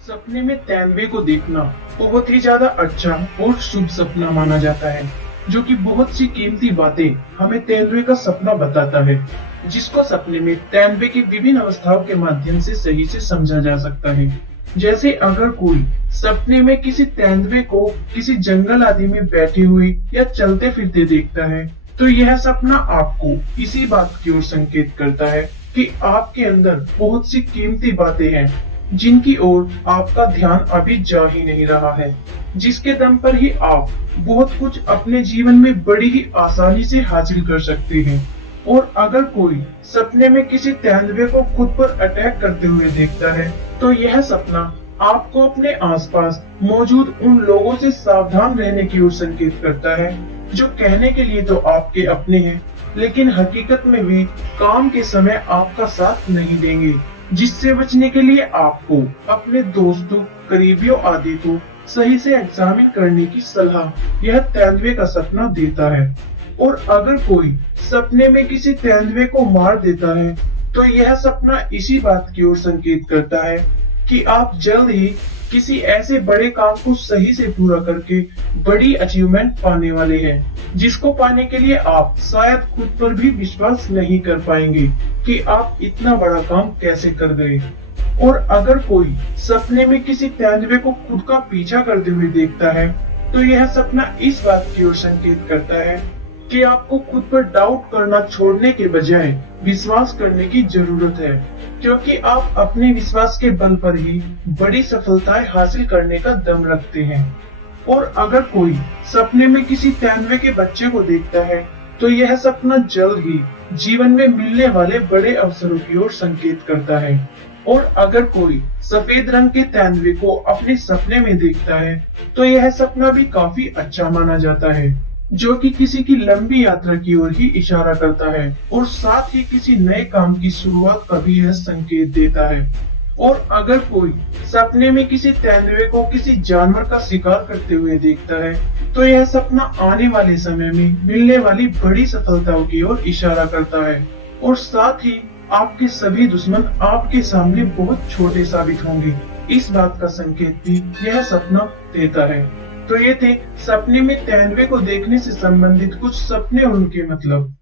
सपने में तेंदुए को देखना बहुत ही ज्यादा अच्छा और शुभ सपना माना जाता है, जो कि बहुत सी कीमती बातें हमें तेंदुए का सपना बताता है, जिसको सपने में तेंदुए की विभिन्न अवस्थाओं के माध्यम से सही से समझा जा सकता है। जैसे अगर कोई सपने में किसी तेंदुए को किसी जंगल आदि में बैठे हुए या चलते फिरते देखता है, तो यह सपना आपको इसी बात की ओर संकेत करता है कि आपके अंदर बहुत सी कीमती बातें हैं, जिनकी ओर आपका ध्यान अभी जा ही नहीं रहा है, जिसके दम पर ही आप बहुत कुछ अपने जीवन में बड़ी ही आसानी से हासिल कर सकते हैं। और अगर कोई सपने में किसी तेंदुए को खुद पर अटैक करते हुए देखता है, तो यह सपना आपको अपने आसपास मौजूद उन लोगों से सावधान रहने की ओर संकेत करता है, जो कहने के लिए तो आपके अपने हैं, लेकिन हकीकत में वे काम के समय आपका साथ नहीं देंगे। जिससे बचने के लिए आपको अपने दोस्तों, करीबियों आदि को सही से एग्जामिन करने की सलाह यह तेंदुए का सपना देता है। और अगर कोई सपने में किसी तेंदुए को मार देता है, तो यह सपना इसी बात की ओर संकेत करता है कि आप जल्द ही किसी ऐसे बड़े काम को सही से पूरा करके बड़ी अचीवमेंट पाने वाले हैं, जिसको पाने के लिए आप शायद खुद पर भी विश्वास नहीं कर पाएंगे कि आप इतना बड़ा काम कैसे कर गए। और अगर कोई सपने में किसी तेंदुए को खुद का पीछा करते हुए देखता है, तो यह सपना इस बात की ओर संकेत करता है कि आपको खुद पर डाउट करना छोड़ने के बजाय विश्वास करने की जरूरत है, क्योंकि आप अपने विश्वास के बल पर ही बड़ी सफलताएं हासिल करने का दम रखते हैं। और अगर कोई सपने में किसी तेंदुए के बच्चे को देखता है, तो यह सपना जल्द ही जीवन में मिलने वाले बड़े अवसरों की ओर संकेत करता है। और अगर कोई सफेद रंग के तेंदुए को अपने सपने में देखता है, तो यह सपना भी काफी अच्छा माना जाता है, जो कि किसी की लंबी यात्रा की ओर ही इशारा करता है और साथ ही किसी नए काम की शुरुआत का भी यह संकेत देता है। और अगर कोई सपने में किसी तेंदुए को किसी जानवर का शिकार करते हुए देखता है, तो यह सपना आने वाले समय में मिलने वाली बड़ी सफलताओं की ओर इशारा करता है और साथ ही आपके सभी दुश्मन आपके सामने बहुत छोटे साबित होंगे, इस बात का संकेत भी यह सपना देता है। तो ये थे सपने में तेंदुए को देखने से संबंधित कुछ सपने और उनके मतलब।